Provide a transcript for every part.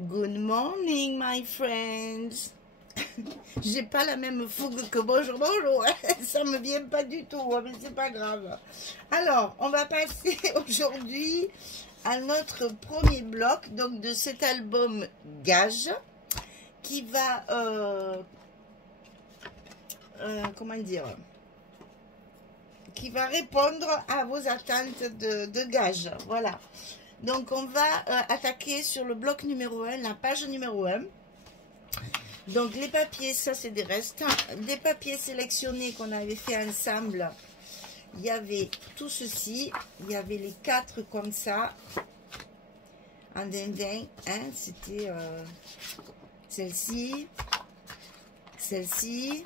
Good morning, my friends. J'ai pas la même fougue que bonjour, bonjour. Ça me vient pas du tout, mais c'est pas grave. Alors, on va passer aujourd'hui à notre premier bloc, donc de cet album Gage, qui va, comment dire, qui va répondre à vos attentes de Gage. Voilà. Donc, on va attaquer sur le bloc numéro 1, la page numéro 1. Donc, les papiers, ça, c'est des restes. Des papiers sélectionnés qu'on avait fait ensemble. Il y avait tout ceci. Il y avait les 4 comme ça. En dindin. Hein, c'était celle-ci. Celle-ci.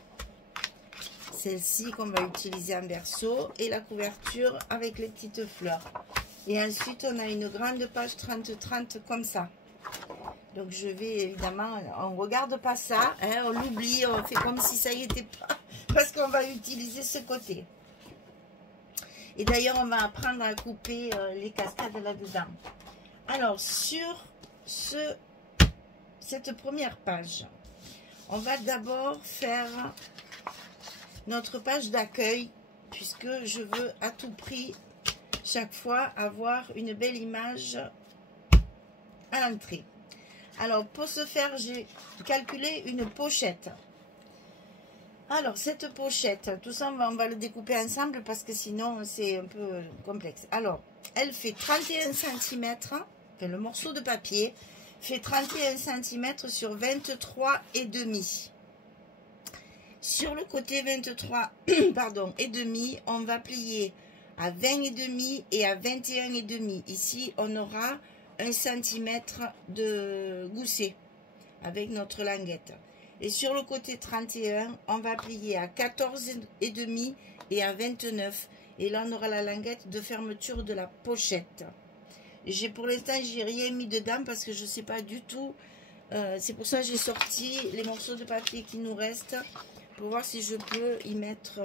Celle-ci qu'on va utiliser en verso. Et la couverture avec les petites fleurs. Et ensuite, on a une grande page 30-30 comme ça. Donc, je vais évidemment, on ne regarde pas ça, hein, on l'oublie, on fait comme si ça y était pas, parce qu'on va utiliser ce côté. Et d'ailleurs, on va apprendre à couper les cascades là-dedans. Alors, sur cette première page, on va d'abord faire notre page d'accueil, puisque je veux à tout prix chaque fois avoir une belle image à l'entrée. Alors pour ce faire, j'ai calculé une pochette. Alors cette pochette, tout ça on va le découper ensemble parce que sinon c'est un peu complexe. Alors elle fait 31 cm, enfin, le morceau de papier fait 31 cm sur 23,5. Sur le côté 23 pardon, et demi, on va plier à 20,5 et à 21,5. Ici, on aura 1 cm de gousset avec notre languette. Et sur le côté 31, on va plier à 14,5 et à 29. Et là, on aura la languette de fermeture de la pochette. Pour l'instant, j'ai rien mis dedans parce que je ne sais pas du tout. C'est pour ça que j'ai sorti les morceaux de papier qui nous restent pour voir si je peux y mettre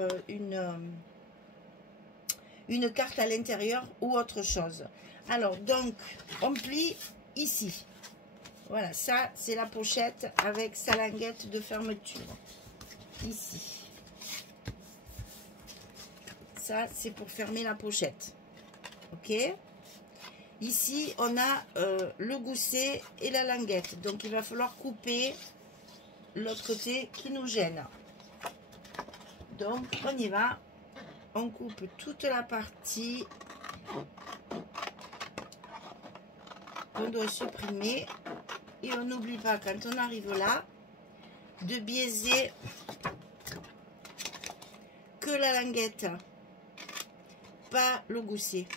une carte à l'intérieur ou autre chose. Alors, donc, on plie ici. Voilà, ça, c'est la pochette avec sa languette de fermeture. Ici. Ça, c'est pour fermer la pochette. OK? Ici, on a le gousset et la languette. Donc, il va falloir couper l'autre côté qui nous gêne. Donc, on y va. On coupe toute la partie qu'on doit supprimer. Et on n'oublie pas, quand on arrive là, de biaiser que la languette, pas le gousset.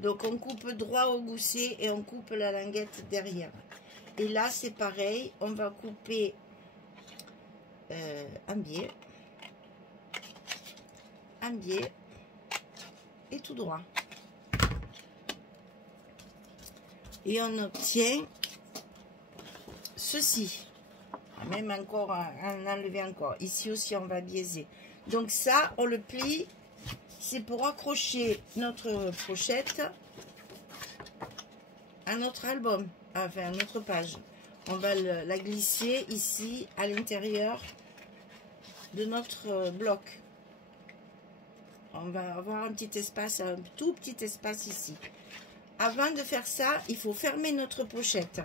Donc, on coupe droit au gousset et on coupe la languette derrière. Et là, c'est pareil. On va couper un biais et tout droit. Et on obtient ceci. Même encore, en enlever encore. Ici aussi, on va biaiser. Donc ça, on le plie. C'est pour accrocher notre pochette à notre album. Enfin, à notre page. On va la glisser ici, à l'intérieur de notre bloc. On va avoir un petit espace, un tout petit espace ici. Avant de faire ça, il faut fermer notre pochette.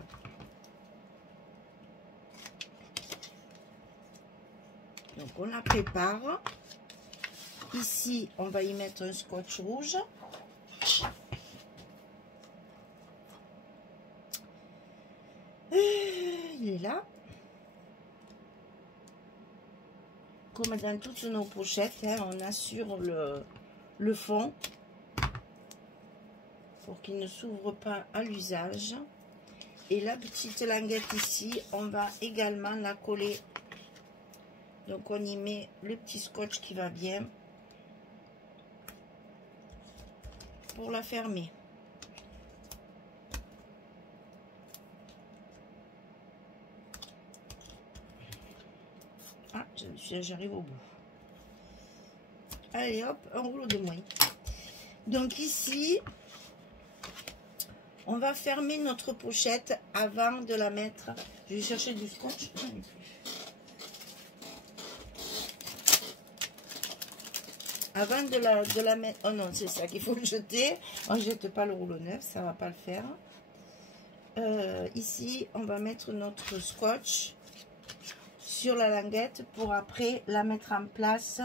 Donc, on la prépare. Ici, on va y mettre un scotch rouge. Il est là. Comme dans toutes nos pochettes, hein, on assure le fond pour qu'il ne s'ouvre pas à l'usage. Et la petite languette ici, on va également la coller. Donc on y met le petit scotch qui va bien pour la fermer. Ah, j'arrive au bout. Allez hop, un rouleau de moins. Donc ici, On va fermer notre pochette avant de la mettre. Je vais chercher du scotch. Avant de la mettre... Oh non, c'est ça qu'il faut jeter. On ne jette pas le rouleau neuf, ça ne va pas le faire. Ici, on va mettre notre scotch sur la languette pour après la mettre en place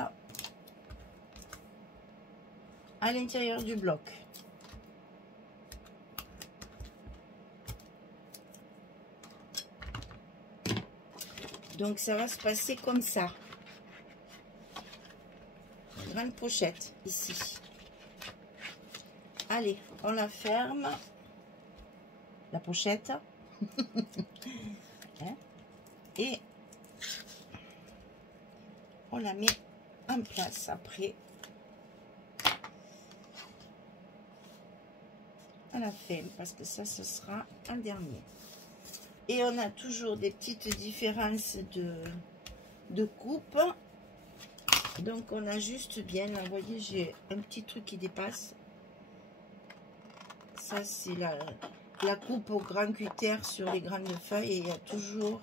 à l'intérieur du bloc. Donc ça va se passer comme ça. Grande pochette ici. Allez, on la ferme. La pochette. Et on la met en place après. À la fin, parce que ça, ce sera un dernier. Et on a toujours des petites différences de coupe. Donc on ajuste bien. Là, vous voyez, j'ai un petit truc qui dépasse. Ça, c'est la coupe au grand cutter sur les grandes feuilles. Et il y a toujours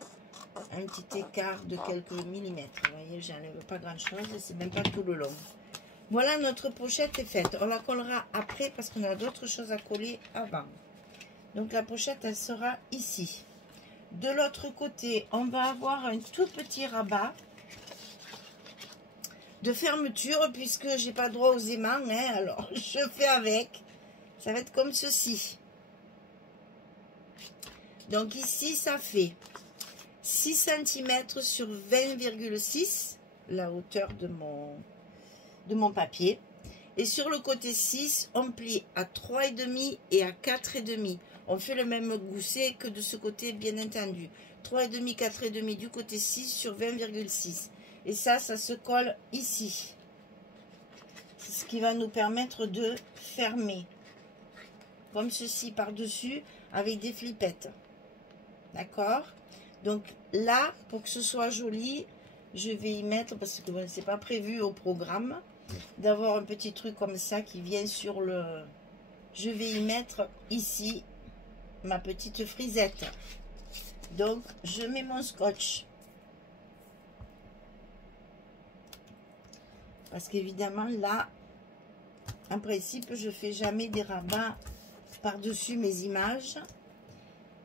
un petit écart de quelques millimètres. Vous voyez, j'enlève pas grand chose. C'est même pas tout le long. Voilà, notre pochette est faite. On la collera après parce qu'on a d'autres choses à coller avant. Donc la pochette, elle sera ici. De l'autre côté, on va avoir un tout petit rabat de fermeture puisque j'ai pas droit aux aimants. Hein, alors, je fais avec. Ça va être comme ceci. Donc ici, ça fait 6 cm sur 20,6 la hauteur de mon papier. Et sur le côté 6, on plie à 3,5 et à 4,5. On fait le même gousset que de ce côté, bien entendu. 3,5, 4,5 du côté 6 sur 20,6. Et ça se colle ici. C'est ce qui va nous permettre de fermer. Comme ceci par-dessus, avec des flippettes. D'accord? Donc là, pour que ce soit joli, je vais y mettre, parce que c'est pas prévu au programme, d'avoir un petit truc comme ça qui vient sur le... Je vais y mettre ici ma petite frisette. Donc je mets mon scotch. Parce qu'évidemment là, en principe, je fais jamais des rabats par-dessus mes images.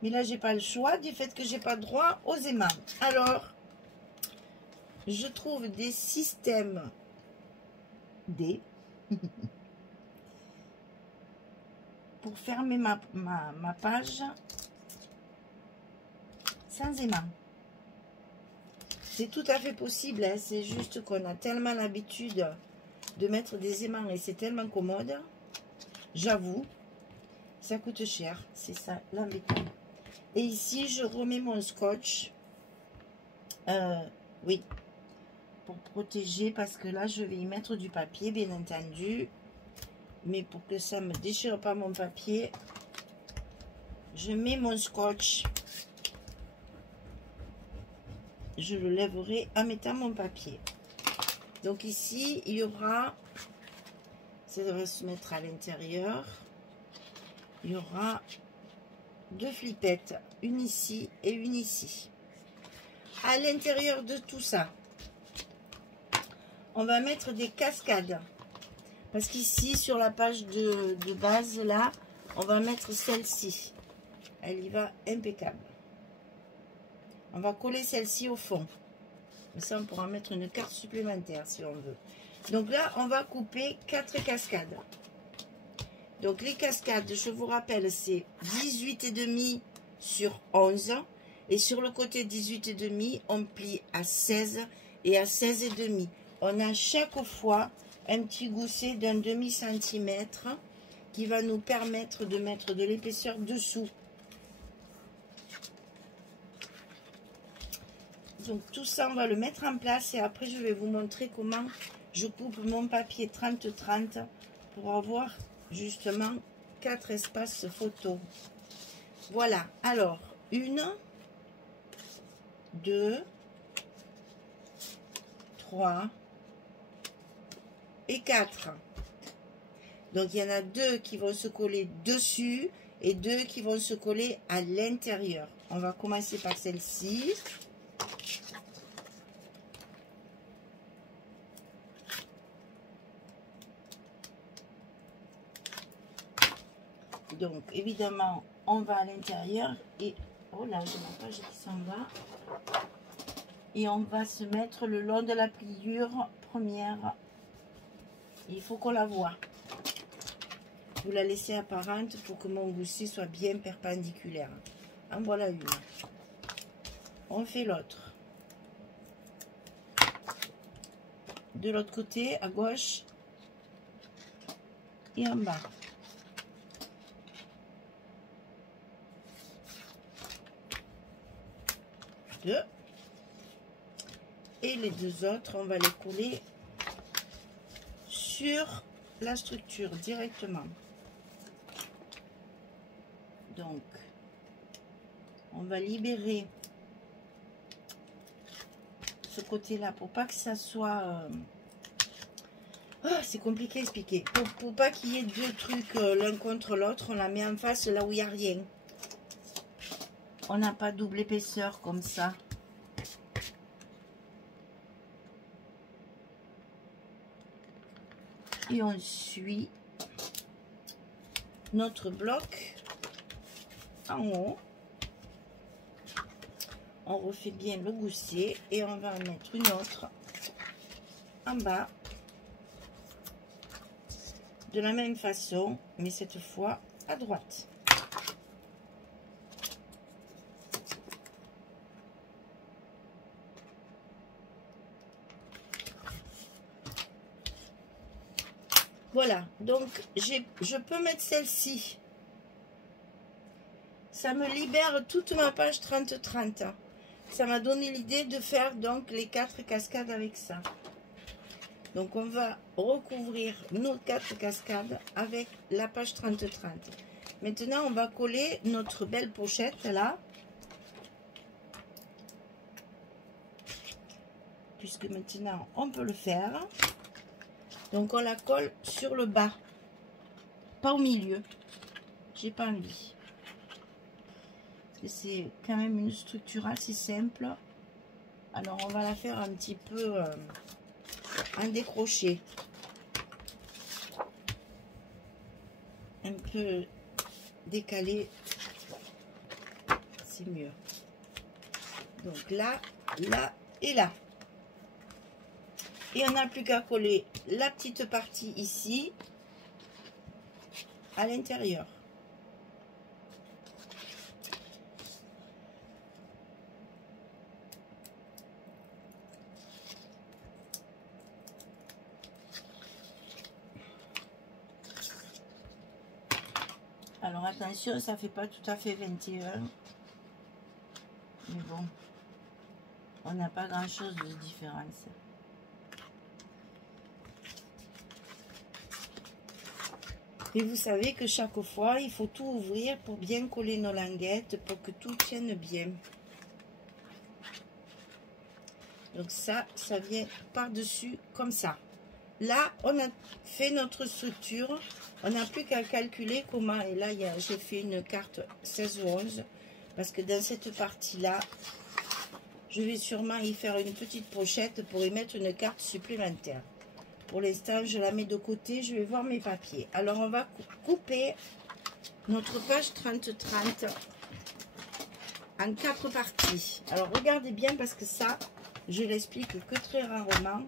Mais là, j'ai pas le choix du fait que j'ai pas droit aux aimants. Alors, je trouve des systèmes D pour fermer ma page sans aimant. C'est tout à fait possible, hein. C'est juste qu'on a tellement l'habitude de mettre des aimants et c'est tellement commode. J'avoue, ça coûte cher, c'est ça l'embêtant. Et ici, je remets mon scotch. Oui, pour protéger, parce que là, je vais y mettre du papier, bien entendu. Mais pour que ça ne me déchire pas mon papier, je mets mon scotch. Je le lèverai en mettant mon papier. Donc ici, il y aura, ça devrait se mettre à l'intérieur, il y aura 2 flippettes, une ici et une ici. À l'intérieur de tout ça, on va mettre des cascades. Parce qu'ici, sur la page de base, là, on va mettre celle-ci. Elle y va impeccable. On va coller celle-ci au fond. Ça, on pourra mettre une carte supplémentaire si on veut. Donc là, on va couper 4 cascades. Donc les cascades, je vous rappelle, c'est 18,5 sur 11. Et sur le côté 18,5, on plie à 16 et à 16,5. On a chaque fois un petit gousset d'un demi-centimètre qui va nous permettre de mettre de l'épaisseur dessous. Donc tout ça, on va le mettre en place et après je vais vous montrer comment je coupe mon papier 30-30 pour avoir justement 4 espaces photos. Voilà, alors 1, 2, 3 et 4. Donc il y en a 2 qui vont se coller dessus et 2 qui vont se coller à l'intérieur. On va commencer par celle-ci. Donc évidemment on va à l'intérieur et oh là j'ai ma page qui s'en va, et on va se mettre le long de la pliure première. Il faut qu'on la voie. Vous la laissez apparente pour que mon gousset soit bien perpendiculaire. En voilà une. On fait l'autre. De l'autre côté, à gauche et en bas. Deux. Et les deux autres, on va les coller sur la structure directement. Donc, on va libérer ce côté-là pour pas que ça soit... Oh, c'est compliqué à expliquer. Pour pas qu'il y ait deux trucs l'un contre l'autre, on la met en face là où il n'y a rien. On n'a pas double épaisseur comme ça. Et on suit notre bloc en haut. On refait bien le gousset et on va en mettre une autre en bas. De la même façon, mais cette fois à droite. Voilà, donc je peux mettre celle-ci. Ça me libère toute ma page 30-30. Ça m'a donné l'idée de faire donc les 4 cascades avec ça. Donc on va recouvrir nos 4 cascades avec la page 30-30. Maintenant on va coller notre belle pochette là. Puisque maintenant on peut le faire. Donc on la colle sur le bas, pas au milieu. J'ai pas envie. C'est quand même une structure assez simple. Alors on va la faire un petit peu en décroché. Un peu décalé. C'est mieux. Donc là, là et là. Et on n'a plus qu'à coller la petite partie ici à l'intérieur. Alors attention, ça fait pas tout à fait 21. Mais bon, on n'a pas grand chose de différence. Et vous savez que chaque fois, il faut tout ouvrir pour bien coller nos languettes, pour que tout tienne bien. Donc ça vient par-dessus comme ça. Là, on a fait notre structure. On n'a plus qu'à calculer comment. Et là, j'ai fait une carte 16 ou 11. Parce que dans cette partie-là, je vais sûrement y faire une petite pochette pour y mettre une carte supplémentaire. Pour l'instant, je la mets de côté. Je vais voir mes papiers. Alors, on va couper notre page 30-30 en 4 parties. Alors, regardez bien parce que ça, je l'explique que très rarement.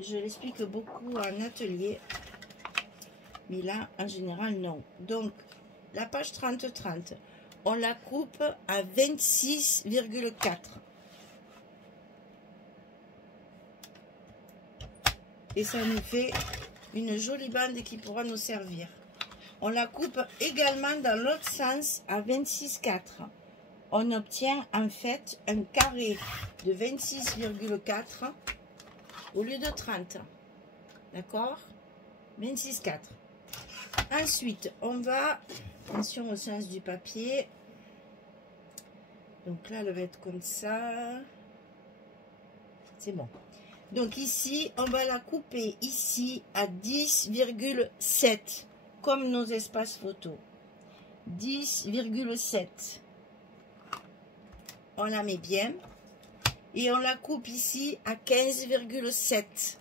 Je l'explique beaucoup en atelier. Mais là, en général, non. Donc, la page 30-30, on la coupe à 26,4. Et ça nous fait une jolie bande qui pourra nous servir. On la coupe également dans l'autre sens à 26,4. On obtient en fait un carré de 26,4 au lieu de 30. D'accord? 26,4. Ensuite, on va, attention au sens du papier. Donc là, elle va être comme ça. C'est bon. Donc ici, on va la couper ici à 10,7, comme nos espaces photos. 10,7. On la met bien. Et on la coupe ici à 15,7.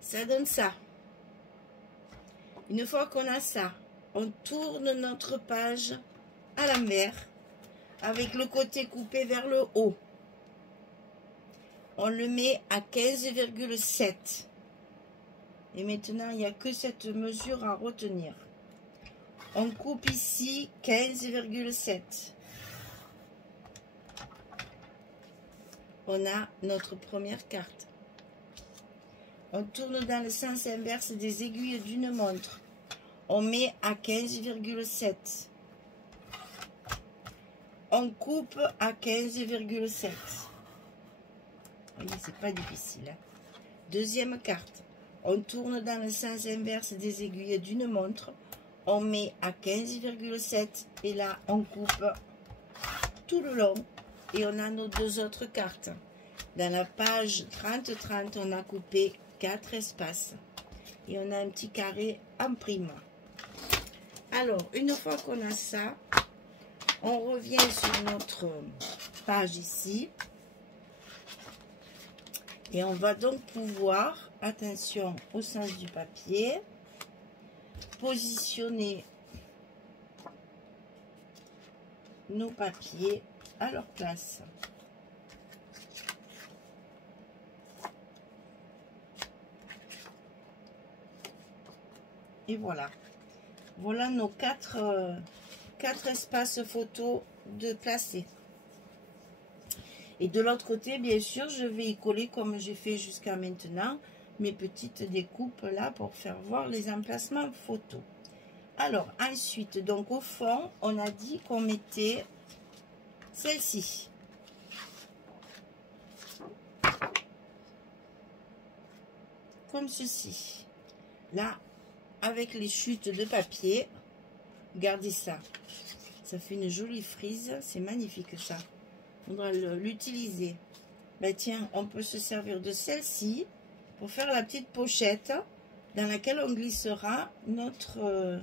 Ça donne ça. Une fois qu'on a ça, on tourne notre page à l'envers avec le côté coupé vers le haut. On le met à 15,7. Et maintenant, il n'y a que cette mesure à retenir. On coupe ici 15,7. On a notre première carte. On tourne dans le sens inverse des aiguilles d'une montre. On met à 15,7. On coupe à 15,7. Voyez, c'est pas difficile. Hein? Deuxième carte. On tourne dans le sens inverse des aiguilles d'une montre. On met à 15,7 et là on coupe tout le long et on a nos deux autres cartes. Dans la page 30-30, on a coupé 4 espaces et on a un petit carré en prime. Alors, une fois qu'on a ça, on revient sur notre page ici et on va donc pouvoir, attention au sens du papier, positionner nos papiers à leur place. Et voilà. Voilà nos quatre espaces photos de placer. Et de l'autre côté, bien sûr, je vais y coller comme j'ai fait jusqu'à maintenant mes petites découpes là pour faire voir les emplacements photos. Alors ensuite, donc au fond, on a dit qu'on mettait celle-ci. Comme ceci. Là, avec les chutes de papier, regardez ça. Ça fait une jolie frise, c'est magnifique ça. On doit l'utiliser. Ben tiens, on peut se servir de celle-ci pour faire la petite pochette dans laquelle on glissera notre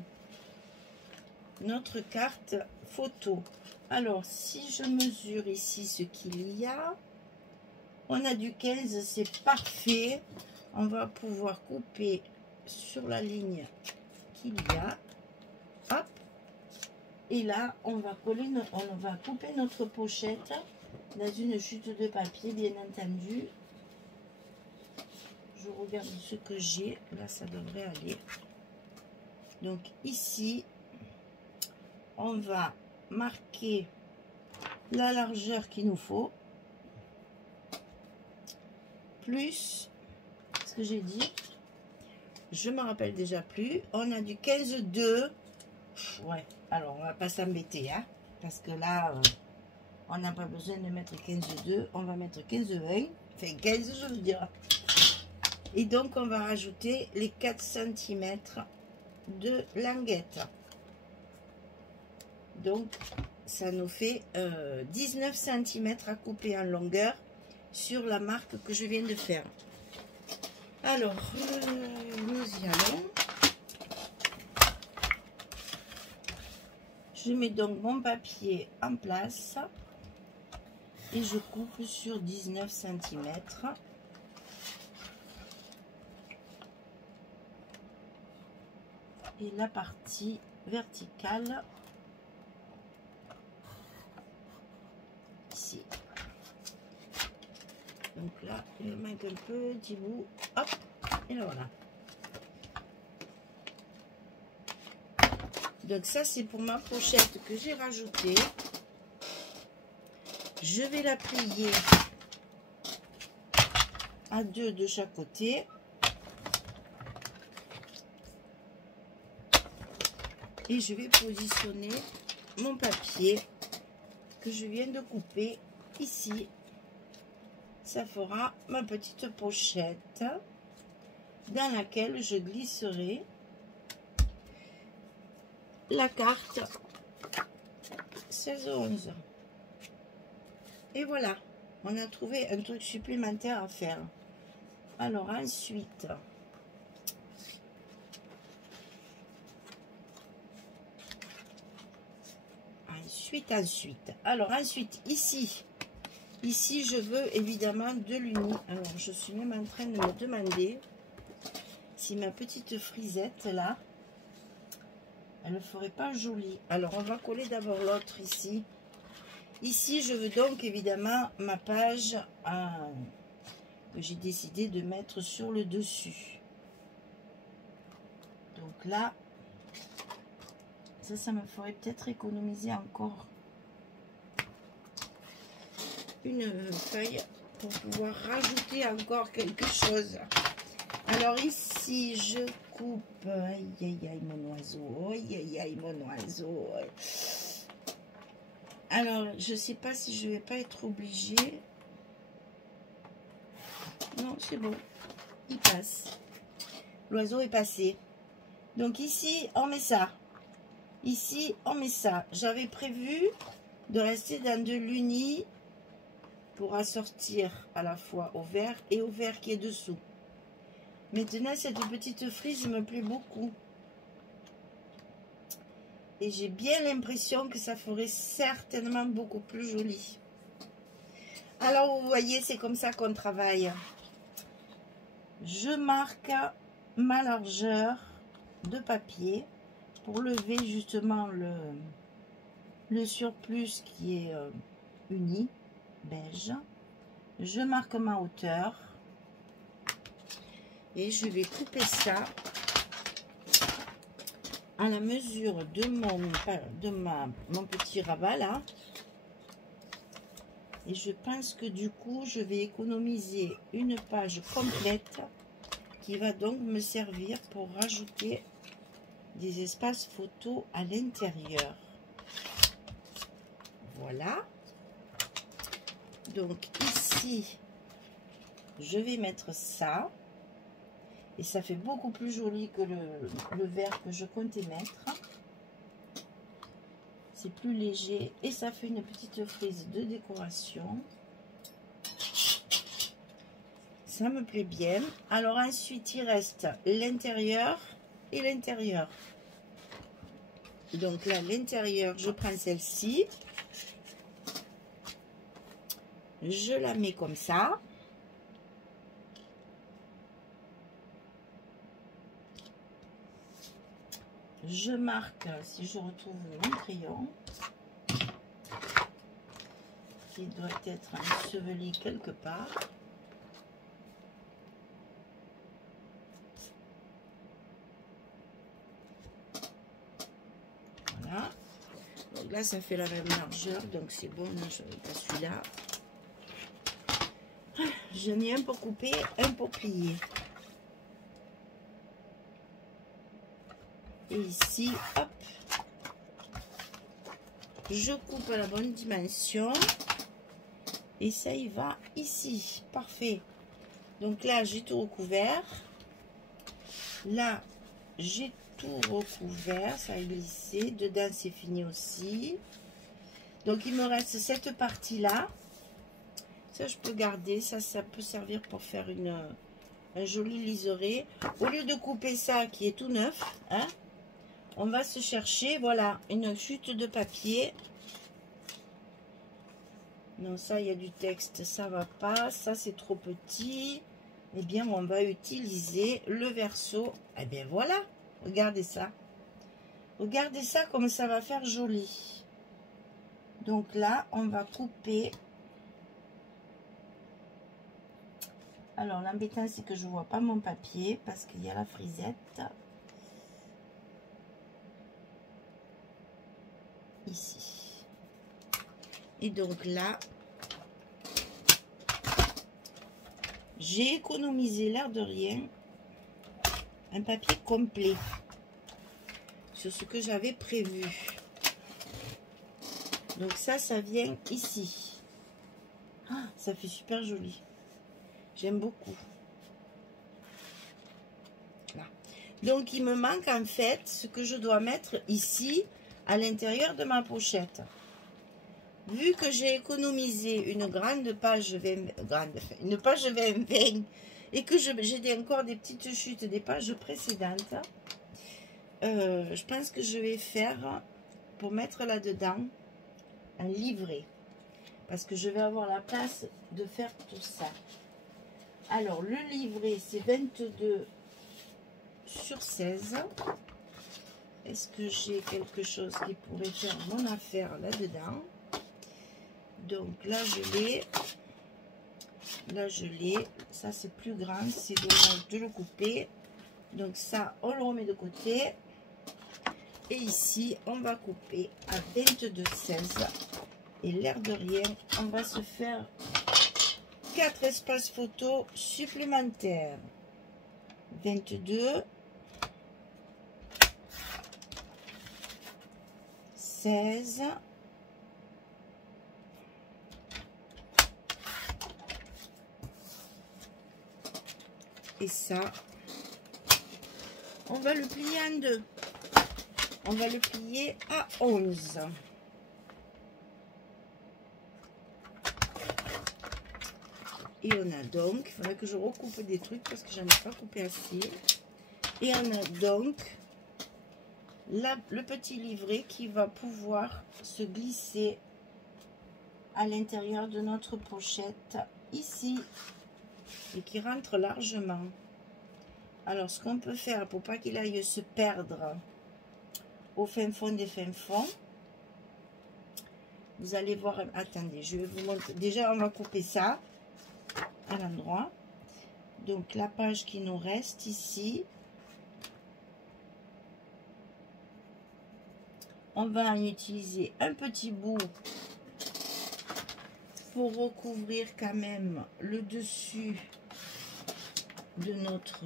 carte photo. Alors, si je mesure ici ce qu'il y a, on a du 15, c'est parfait. On va pouvoir couper sur la ligne qu'il y a. Hop. Et là, on va couper notre pochette dans une chute de papier, bien entendu. Je regarde ce que j'ai. Là, ça devrait aller. Donc, ici, on va marquer la largeur qu'il nous faut. Plus, ce que j'ai dit, je me rappelle déjà plus. On a du 15,2. Ouais, alors on va pas s'embêter, hein, parce que là, on n'a pas besoin de mettre 15,2. On va mettre 15,1. Enfin, 15, je veux dire. Et donc, on va rajouter les 4 cm de languette. Donc, ça nous fait 19 cm à couper en longueur sur la marque que je viens de faire. Alors, nous y allons. Je mets donc mon papier en place et je coupe sur 19 cm. Et la partie verticale ici. Donc là, il me manque un petit bout. Hop, et là voilà. Donc ça, c'est pour ma pochette que j'ai rajoutée. Je vais la plier à 2 de chaque côté. Et je vais positionner mon papier que je viens de couper ici. Ça fera ma petite pochette dans laquelle je glisserai la carte 16-11. Et voilà, on a trouvé un truc supplémentaire à faire. Alors ensuite, ensuite. Alors ensuite, ici, je veux évidemment de l'uni. Alors, je suis même en train de me demander si ma petite frisette, là, elle ne ferait pas jolie. Alors, on va coller d'abord l'autre ici. Ici, je veux donc évidemment ma page que j'ai décidé de mettre sur le dessus. Donc là, ça me ferait peut-être économiser encore une feuille pour pouvoir rajouter encore quelque chose. Alors ici, je coupe. Aïe, aïe, aïe, mon oiseau. Aïe, aïe, aïe, mon oiseau. Alors, je sais pas si je vais pas être obligée. Non, c'est bon. Il passe. L'oiseau est passé. Donc ici, on met ça. Ici, on met ça. J'avais prévu de rester dans de l'uni pour assortir à la fois au vert et au vert qui est dessous. Maintenant, cette petite frise me plaît beaucoup. Et j'ai bien l'impression que ça ferait certainement beaucoup plus joli. Alors, vous voyez, c'est comme ça qu'on travaille. Je marque ma largeur de papier pour lever justement le surplus qui est uni, beige. Je marque ma hauteur et je vais couper ça à la mesure de mon petit rabat là. Et je pense que du coup, je vais économiser une page complète qui va donc me servir pour rajouter des espaces photos à l'intérieur. Voilà. Donc ici, je vais mettre ça. Et ça fait beaucoup plus joli que le vert que je comptais mettre. C'est plus léger et ça fait une petite frise de décoration. Ça me plaît bien. Alors ensuite, il reste l'intérieur et l'intérieur. Donc là, l'intérieur, je prends celle-ci. Je la mets comme ça. Je marque, si je retrouve mon crayon, qui doit être enseveli quelque part. Voilà. Donc là, ça fait la même largeur, donc c'est bon, je n'ai pas celui-là. J'en ai un pour couper, un pour plier. Et ici, hop, je coupe à la bonne dimension. Et ça y va ici. Parfait. Donc là, j'ai tout recouvert. Là, j'ai tout recouvert. Ça a glissé. Dedans, c'est fini aussi. Donc, il me reste cette partie-là. Ça, je peux garder. Ça peut servir pour faire un joli liseré. Au lieu de couper ça qui est tout neuf, hein, on va se chercher, voilà, une chute de papier. Non, ça, il y a du texte, ça va pas. Ça, c'est trop petit. Eh bien, on va utiliser le verso. Eh bien, voilà. Regardez ça. Regardez ça, comme ça va faire joli. Donc là, on va couper. Alors, l'embêtant, c'est que je ne vois pas mon papier parce qu'il y a la frisette. Ici. Et donc là, j'ai économisé, l'air de rien, un papier complet sur ce que j'avais prévu. Donc ça vient ici. Ah, ça fait super joli. J'aime beaucoup. Là. Donc il me manque en fait ce que je dois mettre ici à l'intérieur de ma pochette. Vu que j'ai économisé une grande page 20, une page 20 et que j'ai encore des petites chutes des pages précédentes, je pense que je vais faire, pour mettre là-dedans, un livret. Parce que je vais avoir la place de faire tout ça. Alors, le livret, c'est 22/16. Est-ce que j'ai quelque chose qui pourrait faire mon affaire là-dedans? Donc, là, je l'ai. Là, je l'ai. Ça, c'est plus grand. C'est dommage de le couper. Donc, ça, on le remet de côté. Et ici, on va couper à 22/16. Et l'air de rien, on va se faire 4 espaces photos supplémentaires. 22, 16, et ça, on va le plier en deux. On va le plier à 11. Et on a donc, il faudrait que je recoupe des trucs parce que j'en ai pas coupé assez. Et on a donc le petit livret qui va pouvoir se glisser à l'intérieur de notre pochette ici et qui rentre largement. Alors ce qu'on peut faire pour pas qu'il aille se perdre au fin fond des fins fonds, vous allez voir, attendez, je vais vous montrer. Déjà on va couper ça à l'endroit. Donc la page qui nous reste ici, on va en utiliser un petit bout pour recouvrir quand même le dessus de notre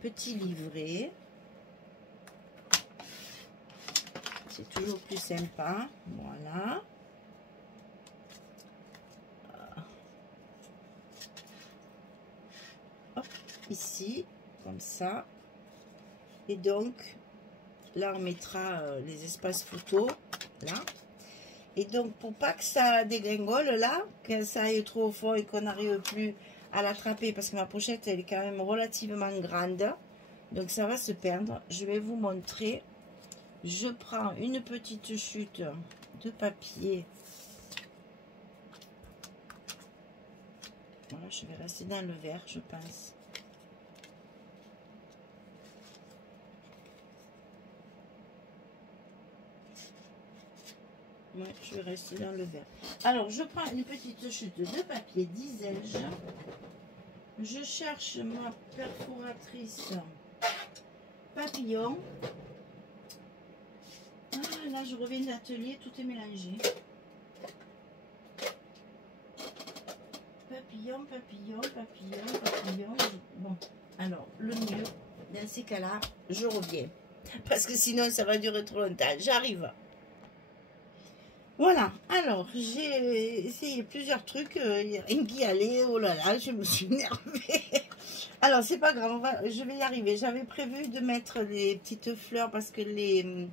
petit livret. C'est toujours plus sympa. Voilà. Hop, ici, comme ça. Et donc, là, on mettra les espaces photos, là. Et donc, pour pas que ça dégringole, là, que ça aille trop au fond et qu'on n'arrive plus à l'attraper, parce que ma pochette, elle est quand même relativement grande. Donc, ça va se perdre. Je vais vous montrer. Je prends une petite chute de papier. Voilà, je vais rester dans le vert, je pense. Ouais, je vais rester dans le vert. Alors, je prends une petite chute de papier, disais-je. Je cherche ma perforatrice papillon. Ah, là, je reviens d'atelier, tout est mélangé. Papillon, papillon, papillon, papillon. Bon, alors, le mieux, dans ces cas-là, je reviens. Parce que sinon, ça va durer trop longtemps. J'arrive. Voilà, alors, j'ai essayé plusieurs trucs. Il n'y a rien qui allait. Oh là là, je me suis énervée. Alors, c'est pas grave, je vais y arriver. J'avais prévu de mettre des petites fleurs parce que les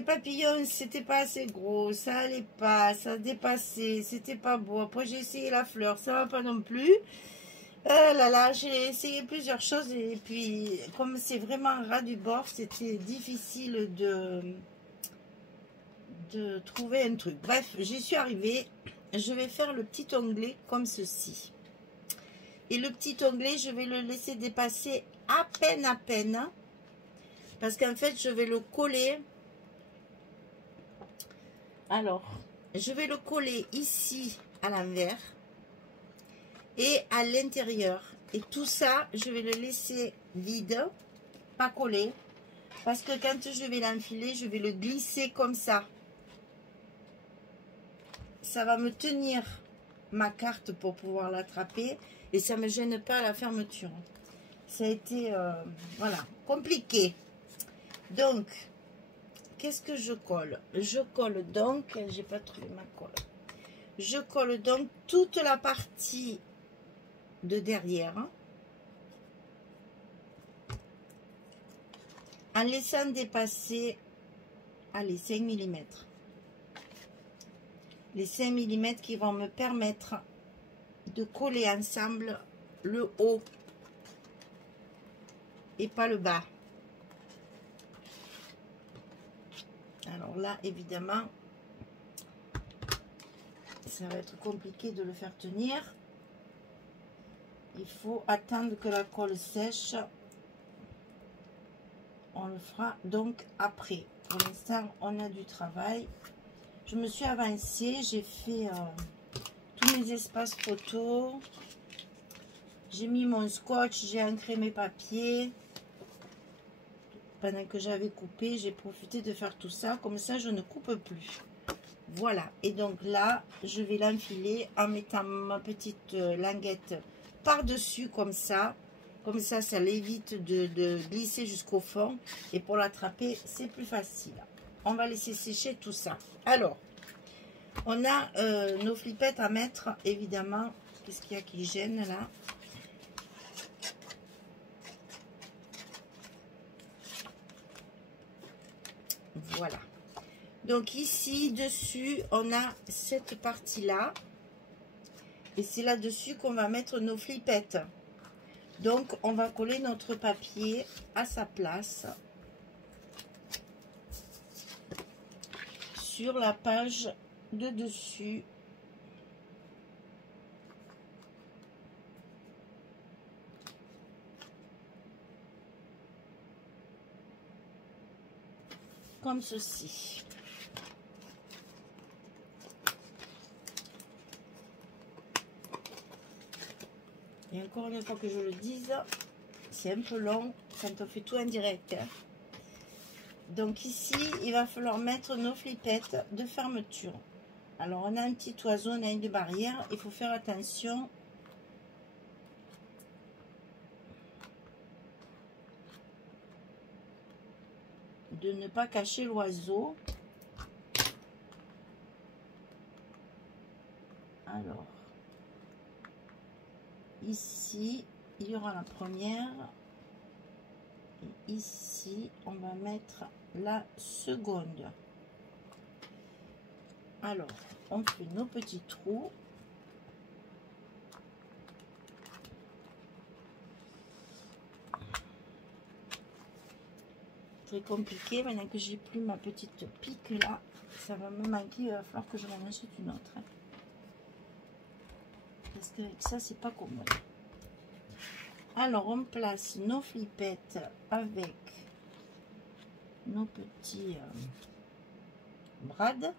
papillons, c'était pas assez gros, ça allait pas, ça dépassait, c'était pas beau. Après, j'ai essayé la fleur, ça va pas non plus. Là là, j'ai essayé plusieurs choses et puis, comme c'est vraiment ras du bord, c'était difficile de trouver un truc. Bref, j'y suis arrivée. Je vais faire le petit onglet comme ceci. Et le petit onglet, je vais le laisser dépasser à peine. Parce qu'en fait, je vais le coller. Alors, je vais le coller ici à l'envers et à l'intérieur. Et tout ça, je vais le laisser vide, pas collé. Parce que quand je vais l'enfiler, je vais le glisser comme ça. Ça va me tenir ma carte pour pouvoir l'attraper. Et ça ne me gêne pas à la fermeture. Ça a été, voilà, compliqué. Donc, qu'est-ce que je colle? Je colle donc, j'ai pas trouvé ma colle. Je colle donc toute la partie de derrière. En laissant dépasser, allez, 5 mm. Les 5 mm qui vont me permettre de coller ensemble le haut et pas le bas. Alors là, évidemment, ça va être compliqué de le faire tenir. Il faut attendre que la colle sèche. On le fera donc après. Pour l'instant, on a du travail. Je me suis avancée, j'ai fait tous mes espaces photos. J'ai mis mon scotch, j'ai ancré mes papiers. Pendant que j'avais coupé, j'ai profité de faire tout ça. Comme ça, je ne coupe plus. Voilà. Et donc là, je vais l'enfiler en mettant ma petite languette par-dessus comme ça. Comme ça, ça l'évite de glisser jusqu'au fond. Et pour l'attraper, c'est plus facile. On va laisser sécher tout ça. Alors, on a nos flippettes à mettre, évidemment. Qu'est-ce qu'il y a qui gêne là? Voilà. Donc ici, dessus, on a cette partie-là. Et c'est là-dessus qu'on va mettre nos flippettes. Donc, on va coller notre papier à sa place. Sur la page de dessus. Comme ceci. Et encore une fois que je le dise, c'est un peu long quand on fait tout en direct. Hein. Donc ici, il va falloir mettre nos flippettes de fermeture. Alors on a un petit oiseau, on a une barrière, il faut faire attention. De ne pas cacher l'oiseau. Alors, ici, il y aura la première. Et ici, on va mettre la seconde. Alors, on fait nos petits trous. Très compliqué. Maintenant que j'ai plus ma petite pique là, ça va me manquer. Il va falloir que je m'en achète une autre. Hein. Parce qu'avec ça, c'est pas commode. Alors, on place nos flippettes avec nos petits brades.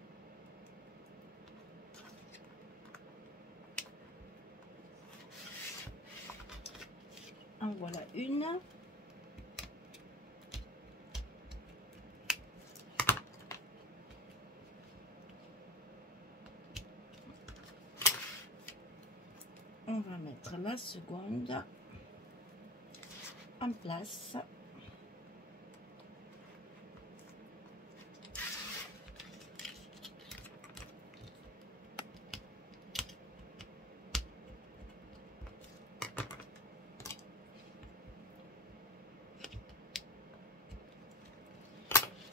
En voilà une. On va mettre la seconde en place.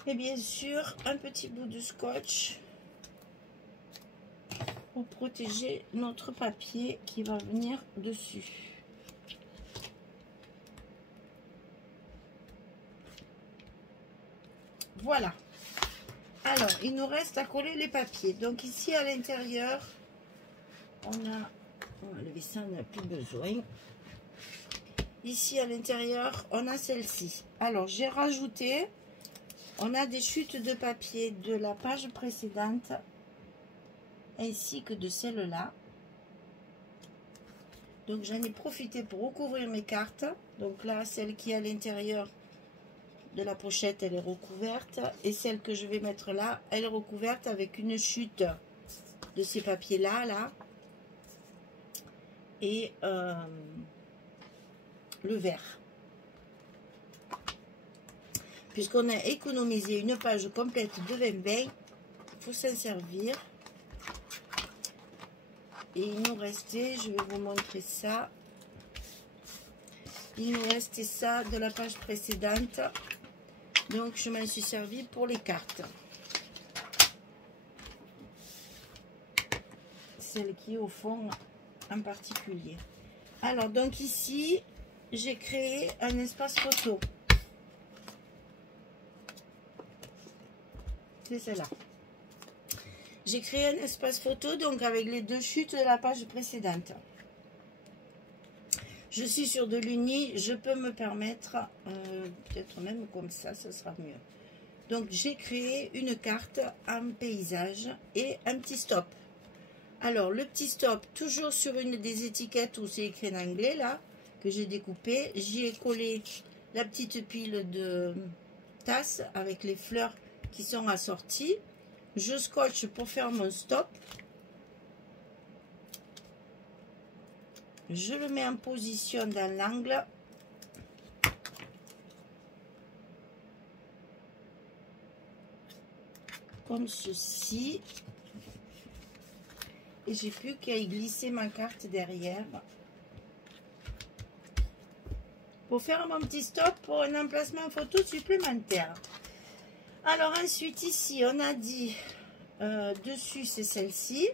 Et bien sûr, un petit bout de scotch pour protéger notre papier qui va venir dessus. Voilà. Alors, il nous reste à coller les papiers. Donc ici à l'intérieur, on va lever ça, on n'a plus besoin. Ici à l'intérieur, on a celle-ci. Alors, j'ai rajouté, on a des chutes de papier de la page précédente, ainsi que de celle-là. Donc j'en ai profité pour recouvrir mes cartes. Donc là, celle qui est à l'intérieur de la pochette, elle est recouverte. Et celle que je vais mettre là, elle est recouverte avec une chute de ces papiers-là. Là. Et le vert. Puisqu'on a économisé une page complète de 20-20, il faut s'en servir. Et il nous restait, je vais vous montrer ça. Il nous restait ça de la page précédente. Donc je m'en suis servi pour les cartes. Celle qui est au fond en particulier. Alors donc ici, j'ai créé un espace photo. C'est celle-là. j'ai créé un espace photo donc avec les 2 chutes de la page précédente. Je suis sur de l'uni, je peux me permettre, peut-être même comme ça sera mieux. Donc j'ai créé une carte en paysage et un petit stop. Alors le petit stop, toujours sur une des étiquettes où c'est écrit en anglais là, que j'ai découpé, j'y ai collé la petite pile de tasses avec les fleurs qui sont assorties. Je scotche pour faire mon stop. Je le mets en position dans l'angle. Comme ceci. Et j'ai plus qu'à y glisser ma carte derrière. Pour faire mon petit stop pour un emplacement photo supplémentaire. Alors ensuite ici on a dit dessus c'est celle-ci.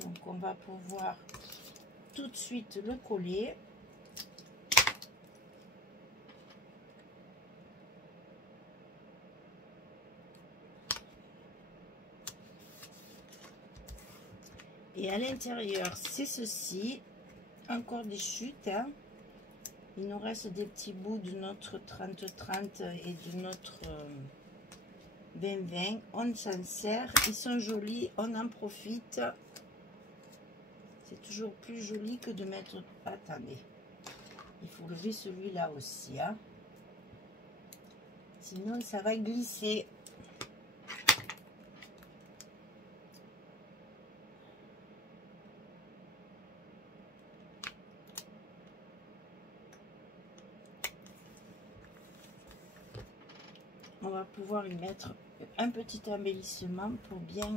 Donc on va pouvoir tout de suite le coller. Et à l'intérieur c'est ceci. Encore des chutes. Hein. Il nous reste des petits bouts de notre 30-30 et de notre 20-20. On s'en sert. Ils sont jolis. On en profite. C'est toujours plus joli que de mettre... Attendez. Il faut lever celui-là aussi. Hein. Sinon, ça va glisser. On va pouvoir y mettre un petit embellissement pour bien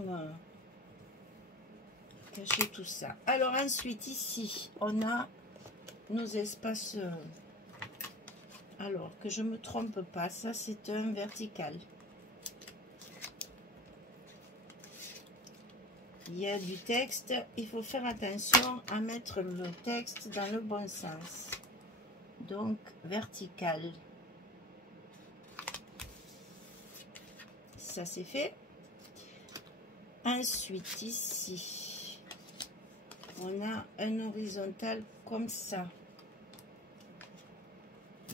cacher tout ça. Alors ensuite ici on a nos espaces. Alors que je me trompe pas, ça c'est un vertical. Il y a du texte, il faut faire attention à mettre le texte dans le bon sens. Donc vertical. Ça c'est fait. Ensuite ici on a un horizontal comme ça,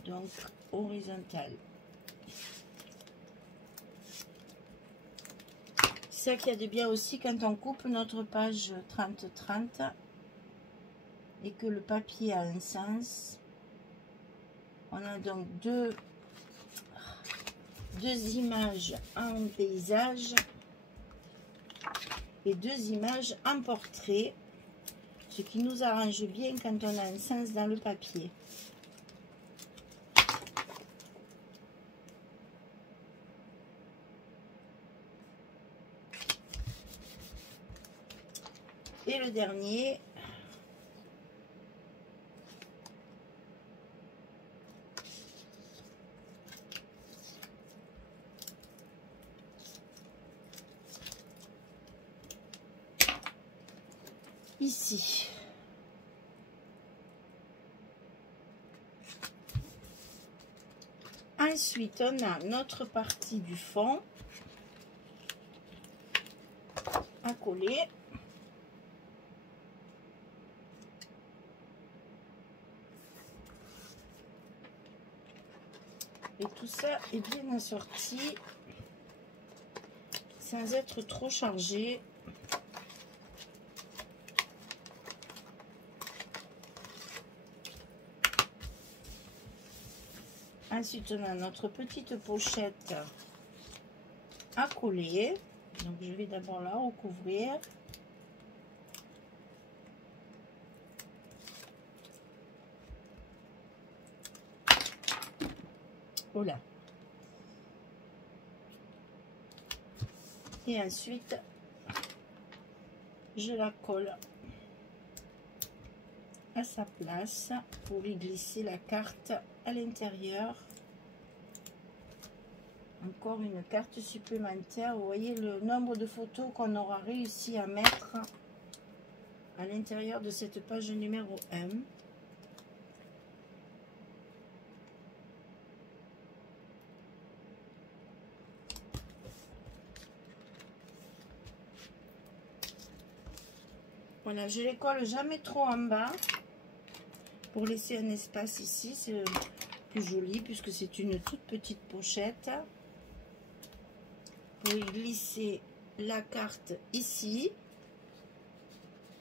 donc horizontal. C'est ça qu'il y a de bien aussi quand on coupe notre page 30-30 et que le papier a un sens. On a donc deux images en paysage et 2 images en portrait, ce qui nous arrange bien quand on a un sens dans le papier. Et le dernier, ici. Ensuite, on a notre partie du fond à coller. Et tout ça est bien assorti sans être trop chargé. Ensuite, on a notre petite pochette à coller. Donc, je vais d'abord la recouvrir. Voilà. Et ensuite, je la colle à sa place pour y glisser la carte à l'intérieur. Encore une carte supplémentaire. Vous voyez le nombre de photos qu'on aura réussi à mettre à l'intérieur de cette page numéro 1. Voilà, je les colle jamais trop en bas pour laisser un espace ici. C'est plus joli puisque c'est une toute petite pochette. Pour y glisser la carte ici.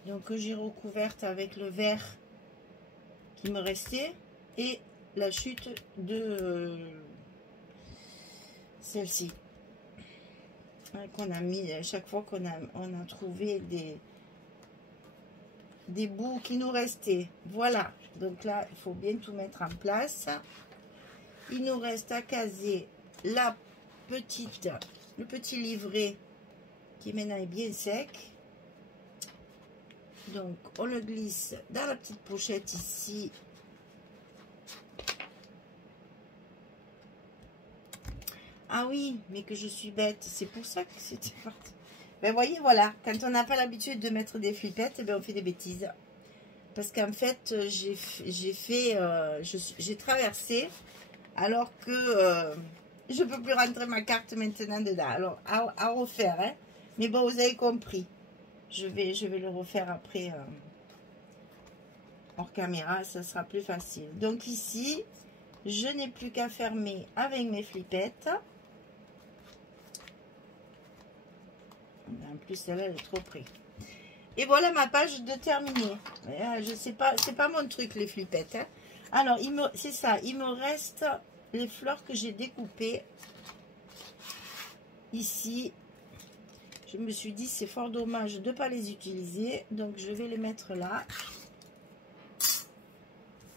Donc que j'ai recouverte avec le vert qui me restait. Et la chute de celle-ci. Qu'on a mis à chaque fois qu'on a trouvé des bouts qui nous restaient. Voilà, donc là il faut bien tout mettre en place. Il nous reste à caser le petit livret qui maintenant est bien sec. Donc on le glisse dans la petite pochette ici. Ah oui, mais que je suis bête, c'est pour ça que c'était parti. Ben voyez, voilà, quand on n'a pas l'habitude de mettre des flippettes, eh ben on fait des bêtises. Parce qu'en fait, j'ai traversé, alors que je peux plus rentrer ma carte maintenant dedans. Alors, à refaire, hein. Mais bon, vous avez compris. Je vais le refaire après, hors caméra, ça sera plus facile. Donc ici, je n'ai plus qu'à fermer avec mes flippettes. En plus, celle-là, elle est trop près. Et voilà ma page de terminée. Je sais pas, c'est pas mon truc, les flippettes. Hein. Alors, c'est ça, il me reste les fleurs que j'ai découpées. Ici, je me suis dit, c'est fort dommage de ne pas les utiliser. Donc, je vais les mettre là.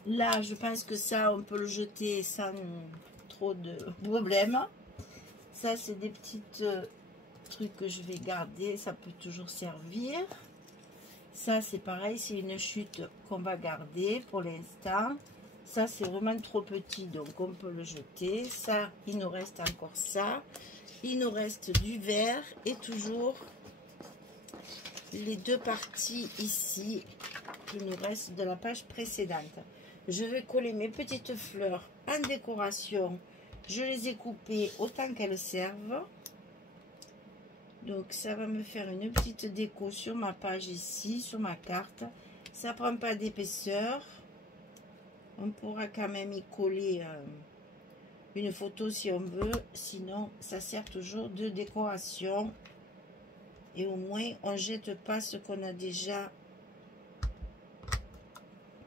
Là, je pense que ça, on peut le jeter sans trop de problèmes. Ça, c'est des petites... truc que je vais garder, ça peut toujours servir. Ça c'est pareil, c'est une chute qu'on va garder pour l'instant. Ça c'est vraiment trop petit, donc on peut le jeter. Ça, il nous reste encore ça. Il nous reste du vert et toujours les deux parties ici qui nous restent de la page précédente. Je vais coller mes petites fleurs en décoration. Je les ai coupées autant qu'elles servent. Donc ça va me faire une petite déco sur ma page ici, sur ma carte. Ça prend pas d'épaisseur. On pourra quand même y coller une photo si on veut. Sinon, ça sert toujours de décoration. Et au moins, on jette pas ce qu'on a déjà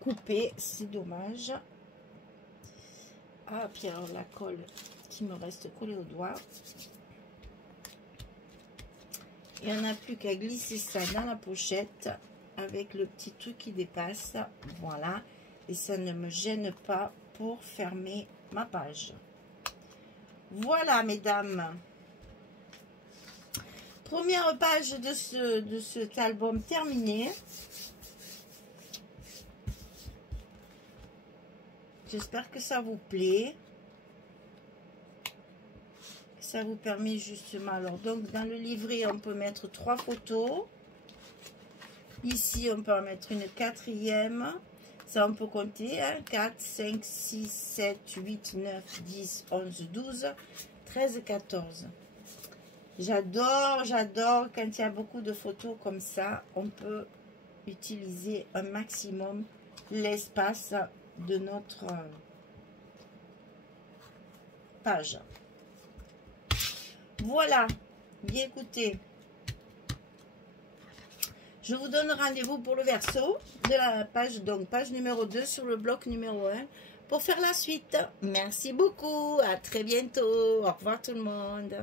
coupé. C'est dommage. Ah, puis alors la colle qui me reste collée au doigt. Et on n'a plus qu'à glisser ça dans la pochette avec le petit truc qui dépasse. Voilà. Et ça ne me gêne pas pour fermer ma page. Voilà, mesdames. Première page de cet album terminé. J'espère que ça vous plaît. Ça vous permet justement, alors donc dans le livret on peut mettre 3 photos, ici on peut en mettre une 4e, ça on peut compter, hein, 4, 5, 6, 7, 8, 9, 10, 11, 12, 13, 14. J'adore quand il y a beaucoup de photos comme ça, on peut utiliser un maximum l'espace de notre page. Voilà, bien écoutez, je vous donne rendez-vous pour le verso de la page, donc page numéro 2 sur le bloc numéro 1 pour faire la suite. Merci beaucoup, à très bientôt, au revoir tout le monde.